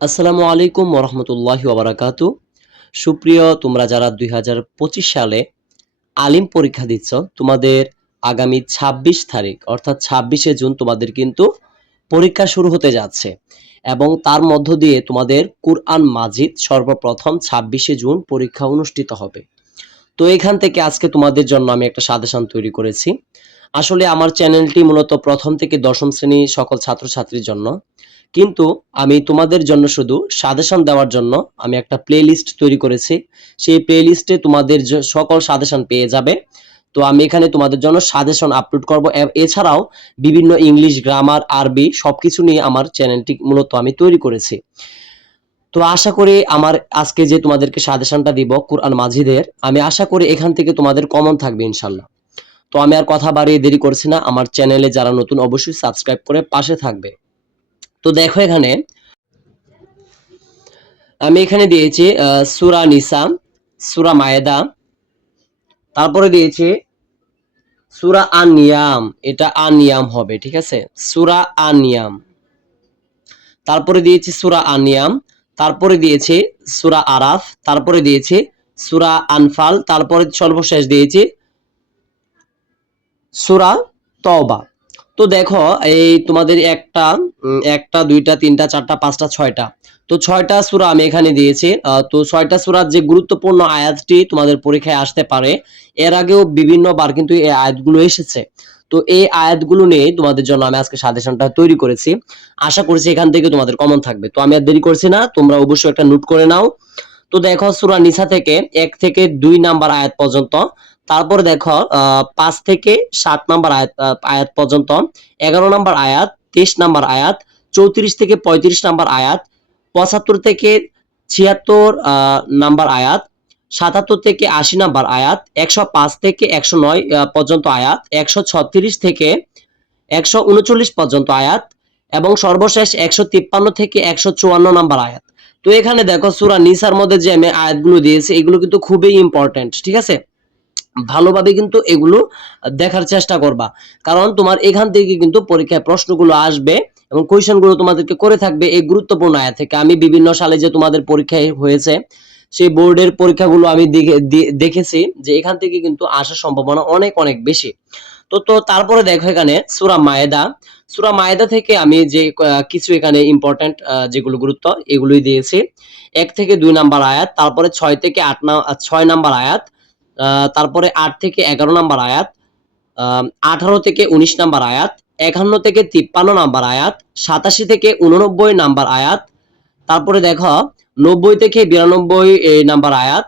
আসসালামু আলাইকুম ওরহমতুল্লাহি ওবারাকাতু। সুপ্রিয় তোমরা যারা ২০২৫ সালে আলিম পরীক্ষা দিচ্ছ, তোমাদের আগামী ২৬ তারিখ অর্থাৎ ২৬শে জুন তোমাদের কিন্তু পরীক্ষা শুরু হতে যাচ্ছে এবং তার মধ্য দিয়ে তোমাদের কুরআন মাজিদ সর্বপ্রথম ২৬শে জুন পরীক্ষা অনুষ্ঠিত হবে। তো এখান থেকে আজকে তোমাদের জন্য আমি একটা সাজেশন তৈরি করেছি। আসলে আমার চ্যানেলটি মূলত প্রথম থেকে দশম শ্রেণী সকল ছাত্রছাত্রীর জন্য। কিন্তু আমি তোমাদের জন্য শুধু সাজেশন দেওয়ার জন্য আমি একটা প্লেলিস্ট তৈরি করেছি। সেই প্লেলিস্টে তোমাদের সকল সাজেশন পেয়ে যাবে। তো আমি এখানে তোমাদের জন্য সাজেশন আপলোড করব। এছাড়াও বিভিন্ন ইংলিশ, গ্রামার, আরবি সবকিছু নিয়ে আমার চ্যানেলটি মূলত আমি তৈরি করেছি। তো আশা করি আমার আজকে যে তোমাদেরকে সাজেশনটা দিব কুরআন মাজিদের, আমি আশা করি এখান থেকে তোমাদের কমন থাকবে ইনশাল্লাহ। তো আমি আর কথা বাড়িয়ে দেরি করছি না, আমার চ্যানেলে যারা নতুন অবশ্যই সাবস্ক্রাইব করে পাশে থাকবে। তো দেখো এখানে আমি এখানে দিয়েছি সূরা নিসা, সূরা মায়েদা, তারপরে দিয়েছি সূরা আন-নিয়াম, এটা আন-নিয়াম হবে, ঠিক আছে? সূরা আন-নিয়াম, তারপরে দিয়েছি সূরা আন-নিয়াম, তারপরে দিয়েছি সূরা আরাফ, তারপরে দিয়েছি সূরা আনফাল, তারপরে সর্বশেষ দিয়েছি সূরা তওবা। তো দেখো এই তোমাদের একটা দুইটা তিনটা চারটা পাঁচটা ছয়টা, তো ছয়টা সূরা আমি এখানে দিয়েছি। তো ছয়টা সূরার যে গুরুত্বপূর্ণ আয়াতটি তোমাদের পরীক্ষায় আসতে পারে, এর আগেও বিভিন্ন বার কিন্তু এই আয়াতগুলো এসেছে। তো এই আয়াতগুলো নিয়ে তোমাদের জন্য আমি আজকে সাজেশনটা তৈরি করেছি। আশা করছি এখান থেকে তোমাদের কমন থাকবে। তো আমি আর দেরি করছি না, তোমরা অবশ্যই একটা নোট করে নাও। তো দেখো সূরা নিসা থেকে ১ থেকে ২ নাম্বার আয়াত পর্যন্ত, তারপরে দেখো ৫ থেকে ৭ নাম্বার আয়াত পর্যন্ত, ১১ নাম্বার আয়াত, ২৩ নাম্বার আয়াত, ৩৪ থেকে ৩৫ নাম্বার আয়াত, ৭৫ থেকে ৭৬ নাম্বার আয়াত, ৭৭ থেকে ৮০ নাম্বার আয়াত, ১০৫ থেকে ১০৯ পর্যন্ত আয়াত, ১৩৬ থেকে ১৩৯ পর্যন্ত আয়াত এবং সর্বশেষ ১৫৩ থেকে ১৫৪ নাম্বার আয়াত। তো এখানে দেখো সূরা নিসার মধ্যে যে আমি আয়াতগুলো দিয়েছি এগুলো কিন্তু খুবই ইম্পর্টেন্ট, ঠিক আছে? ভালোভাবে কিন্তু এগুলো দেখার চেষ্টা করবা, কারণ তোমার এখান থেকে কিন্তু পরীক্ষায় প্রশ্নগুলো আসবে এবং কোয়েশ্চেনগুলো তোমাদেরকে করে থাকবে এই গুরুত্বপূর্ণ আয়াত থেকে। আমি বিভিন্ন সালে যে তোমাদের পরীক্ষায় হয়েছে সেই বোর্ডের পরীক্ষাগুলো আমি দেখেছি যে এখান থেকে কিন্তু আসার সম্ভাবনা অনেক অনেক বেশি। তো তারপরে দেখো এখানে সূরা মায়েদা থেকে আমি যে কিছু এখানে ইম্পর্টেন্ট যেগুলো গুরুত্ব এগুলোই দিয়েছি। ১ থেকে ২ নাম্বার আয়াত, তারপরে ৬ থেকে ৬ নাম্বার আয়াত, তারপরে ৮ থেকে ১১ নাম্বার আয়াত, ১৮ থেকে ১৯ নাম্বার আয়াত, ৫১ থেকে ৫৩ নাম্বার আয়াত, ৮৭ থেকে ৮৯ নাম্বার আয়াত, তারপরে দেখো ৯০ থেকে ৯২ নাম্বার আয়াত,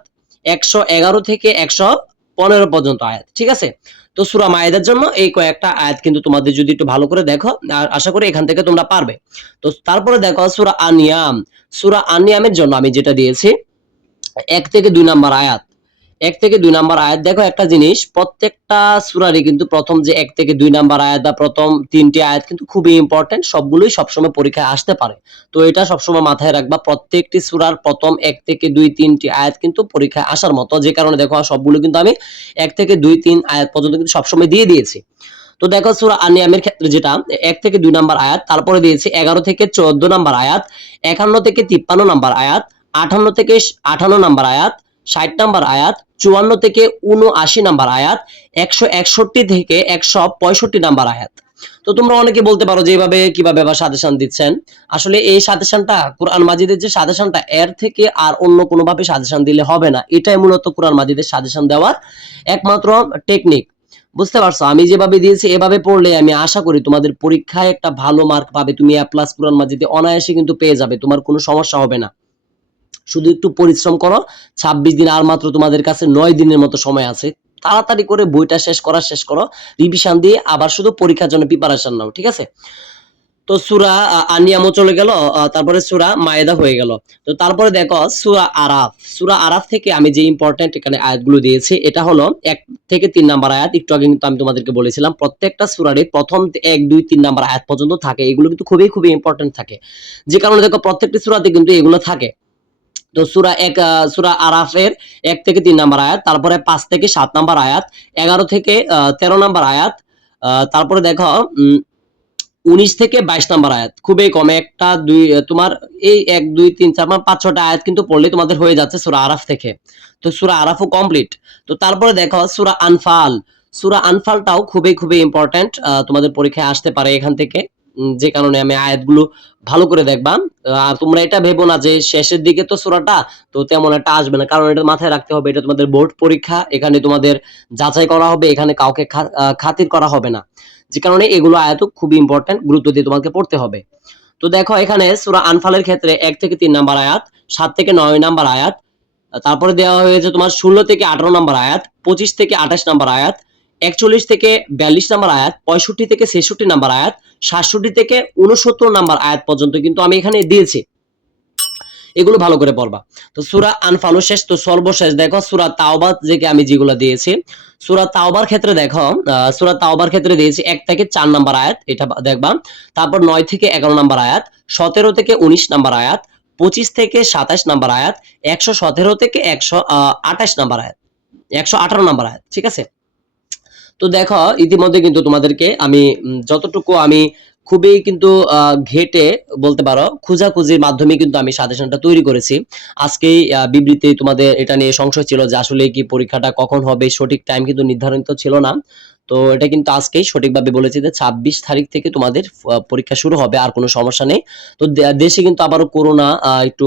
১১১ থেকে ১১৫ পর্যন্ত আয়াত, ঠিক আছে? তো সূরা মায়েদার জন্য এই কয়েকটা আয়াত কিন্তু তোমাদের যদি একটু ভালো করে দেখো, আশা করি এখান থেকে তোমরা পারবে। তো তারপরে দেখো সূরা আন-নিয়ামের জন্য আমি যেটা দিয়েছি ১ থেকে ২ নাম্বার আয়াত। ১ থেকে ২ নাম্বার আয়াত, দেখো একটা জিনিস, প্রত্যেকটা সূরারই কিন্তু প্রথম যে ১ থেকে ২ নাম্বার আয়াত বা প্রথম ৩ টি আয়াত কিন্তু খুবই ইম্পর্টেন্ট, সবগুলোই সবসময় পরীক্ষায় আসতে পারে। তো এটা সবসময় মাথায় রাখবা, প্রত্যেকটি সূরার প্রথম ১ থেকে ২ ৩ টি আয়াত কিন্তু পরীক্ষায় আসার মতো, যে কারণে দেখো সবগুলো কিন্তু আমি ১ থেকে ২ ৩ আয়াত পর্যন্ত কিন্তু সবসময় দিয়ে দিয়েছি। তো দেখো সূরা আন-নিয়ামের ক্ষেত্রে যেটা ১ থেকে ২ নাম্বার আয়াত, তারপরে দিয়েছি ১১ থেকে ১৪ নাম্বার আয়াত, ৫১ থেকে ৫৩ নাম্বার আয়াত, ৫৮ থেকে ৫৮ নাম্বার আয়াত, ৬০ নাম্বার আয়াত, ৫৪ থেকে ৭৯ নাম্বার আয়াত, ১৬১ থেকে ১৬৫ নাম্বার আয়াত। তো তোমরা অনেকে বলতে পারো যে এভাবে কিভাবে আবার সাজেশন দিচ্ছেন। আসলে এই সাজেশনটা কোরআন মাজিদের যে সাজেশনটা, এর থেকে আর অন্য কোনোভাবে সাজেশন দিলে হবে না। এটাই মূলত কোরআন মাজিদের সাজেশন দেওয়ার একমাত্র টেকনিক। বুঝতে পারছো? আমি যেভাবে দিয়েছি এভাবে পড়লে আমি আশা করি তোমাদের পরীক্ষায় একটা ভালো মার্ক পাবে। তুমি এ প্লাস কোরআন মাজিদে অনায়াসে কিন্তু পেয়ে যাবে। তোমার কোনো সমস্যা হবে না। শুধু একটু পরিশ্রম করো। ২৬ দিন, আর মাত্র তোমাদের কাছে ৯ দিনের মতো সময় আছে। তাড়াতাড়ি করে বইটা শেষ করো। রিভিশন দিয়ে আবার শুধু পরীক্ষার জন্য প্রিপারেশন নাও, ঠিক আছে? তো সূরা আন-নিয়ামও চলে গেল, তারপরে সূরা মায়েদা হয়ে গেল। তো তারপরে দেখো সূরা আরাফ থেকে আমি যে ইম্পর্টেন্ট এখানে আয়াতগুলো দিয়েছি, এটা হলো ১ থেকে ৩ নাম্বার আয়াত। একটু আগে কিন্তু আমি তোমাদেরকে বলেছিলাম প্রত্যেকটা সূরারই প্রথম ১ ২ ৩ নাম্বার আয়াত পর্যন্ত থাকে। এগুলো কিন্তু খুবই খুবই ইম্পর্টেন্ট থাকে, যে কারণে দেখো প্রত্যেকটি সূরাতে কিন্তু এগুলো থাকে। তো সূরা আরাফের ১ থেকে ৩ নাম্বার আয়াত, তারপরে ৫ থেকে ৭ নাম্বার আয়াত, ১১ থেকে ১৩ নাম্বার আয়াত, তারপরে দেখো 19 থেকে 22 নাম্বার আয়াত, খুবই কম, একটা দুই তোমার এই 1 2 3 4 5 6টা আয়াত কিন্তু পড়লে তোমাদের হয়ে যাচ্ছে সূরা আরাফ থেকে। তো সূরা আরাফও কমপ্লিট। তো তারপরে দেখো সূরা আনফাল। সূরা আনফালটাও খুবই ইম্পর্টেন্ট, তোমাদের পরীক্ষায় আসতে পারে এখান থেকে। যে কারণে আমি আয়াতগুলো ভালো করে দেখবা। তোমরা এটা ভেবো না যে শেষের দিকে তো সূরাটা, তো তেমন একটা আসবে না, কারণ এটা মাথায় রাখতে হবে, এটা তোমাদের বোর্ড পরীক্ষা, এখানে তোমাদের যাচাই করা হবে, এখানে কাউকে খাতির করা হবে না। যে কারণে এগুলো আয়াত খুবই ইম্পর্টেন্ট, গুরুত্ব দিয়ে তোমাকে পড়তে হবে। তো দেখো এখানে সূরা আনফালের ক্ষেত্রে 1 থেকে 3 নাম্বার আয়াত, 7 থেকে 9 নাম্বার আয়াত, তারপরে দেওয়া হয়েছে তোমার 16 থেকে 18 নাম্বার আয়াত, 25 থেকে 28 নাম্বার আয়াত, 41 থেকে 42 নাম্বার আয়াত, 65 থেকে 66 নাম্বার আয়াত, 67 থেকে 69 নাম্বার আয়াত পর্যন্ত কিন্তু আমি এখানে দিয়েছি। এগুলো ভালো করে পড়বা। তো সূরা আনফাল শেষ। তো সর্বশেষ দেখো সূরা তাওবা থেকে আমি যেগুলো দিয়েছি, সূরা তাওবার ক্ষেত্রে দেখো, সূরা তাওবার ক্ষেত্রে দিয়েছি 1 থেকে 4 নাম্বার আয়াত, এটা দেখবা। তারপর 9 থেকে 11 নাম্বার আয়াত, 17 থেকে 19 নাম্বার আয়াত, 25 থেকে 27 নাম্বার আয়াত, 117 থেকে 128 নাম্বার আয়াত, 118 নাম্বার আয়াত, ঠিক আছে? তো দেখো ইতিমধ্যে কিন্তু তোমাদেরকে আমি যতটুকু আমি খুবই কিন্তু ঘেটে বলতে পারো খোঁজাখুঁজির মাধ্যমে কিন্তু আমি সাজেশনটা তৈরি করেছি। আজকেই বিবৃতি তোমাদের এটা নিয়ে সংশয় ছিল যে আসলে কি পরীক্ষাটা কখন হবে, সঠিক টাইম কিন্তু নির্ধারিত ছিল না। তো এটা কিন্তু আজকেই সঠিকভাবে বলেছি যে 26 তারিখ থেকে তোমাদের পরীক্ষা শুরু হবে, আর কোনো সমস্যা নেই। তো দেশে কিন্তু আবারও করোনা একটু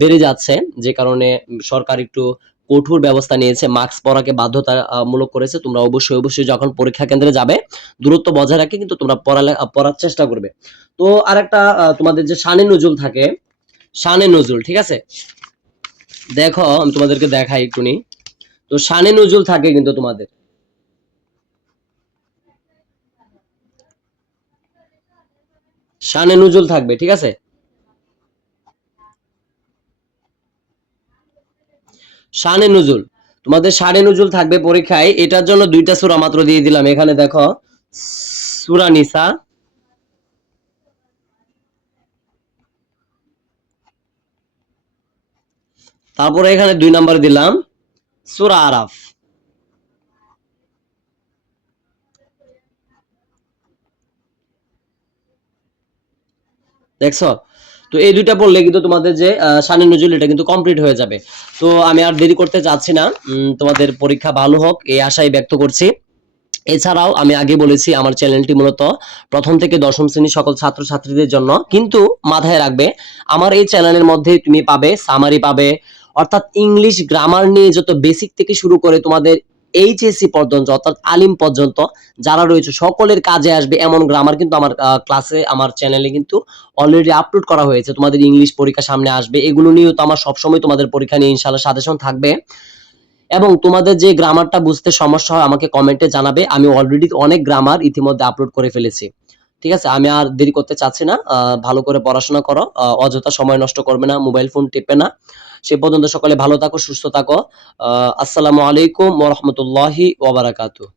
বেড়ে যাচ্ছে, যে কারণে সরকার একটু কঠোর ব্যবস্থা নিয়েছে, মাস্ক পরাকে বাধ্যতামূলক করেছে। তোমরা অবশ্যই যখন পরীক্ষা কেন্দ্রে যাবে দূরত্ব বজায় রাখে কিন্তু তোমরা পড়ার চেষ্টা করবে। তো আরেকটা তোমাদের যে শানে নজুল থাকে, শানে নজুল, ঠিক আছে? দেখো আমি তোমাদেরকে দেখাই একটুনি। তো শানে নজুল থাকে কিন্তু তোমাদের, শানে নজুল থাকবে, ঠিক আছে? শানে নজুল, তোমাদের শানে নজুল থাকবে পরীক্ষায়। এটার জন্য 2টা সূরা মাত্র দিয়ে দিলাম এখানে, দেখো সূরা নিসা, তারপরে এখানে 2 নাম্বার দিলাম সূরা আরাফ। দেখছো? তো এই দুইটা পড়লে কিন্তু তোমাদের যে শানে নজুল এটা কিন্তু কমপ্লিট হয়ে যাবে। তো আমি আর দেরি করতে চাচ্ছি না, তোমাদের পরীক্ষা ভালো হোক এই আশাই ব্যক্ত করছি। এছাড়াও আমি আগে বলেছি আমার চ্যানেলটি মূলত প্রথম থেকে দশম শ্রেণীর সকল ছাত্রছাত্রীদের জন্য, কিন্তু মাথায় রাখবে আমার এই চ্যানেলের মধ্যে তুমি পাবে সামারি পাবে, অর্থাৎ ইংলিশ গ্রামার নিয়ে যত বেসিক থেকে শুরু করে তোমাদের এইচএসসি পর্যন্ত অর্থাৎ আলিম পর্যন্ত যারা রয়েছে সকলের কাজে আসবে এমন গ্রামার কিন্তু আমার ক্লাসে, আমার চ্যানেলে কিন্তু অলরেডি আপলোড করা হয়েছে। তোমাদের ইংলিশ পরীক্ষা সামনে আসবে, এগুলো নিয়েও তো আমার সবসময় তোমাদের পরীক্ষা নিয়ে ইনশাআল্লাহ সাজেশন থাকবে। এবং তোমাদের যে গ্রামারটা বুঝতে সমস্যা হয় আমাকে কমেন্টে জানাবে, আমি অলরেডি অনেক গ্রামার ইতিমধ্যে আপলোড করে ফেলেছি। ঠিক আছে, আমি আর দেরি করতে চাচ্ছি না, ভালো করে পড়াশোনা করো, অযথা সময় নষ্ট করবে না, মোবাইল ফোন টিপবে না। সে পর্যন্ত সকলে ভালো থাকো, সুস্থ থাকো। আসসালামু আলাইকুম ওয়া রাহমাতুল্লাহি ওয়া বারাকাতুহু।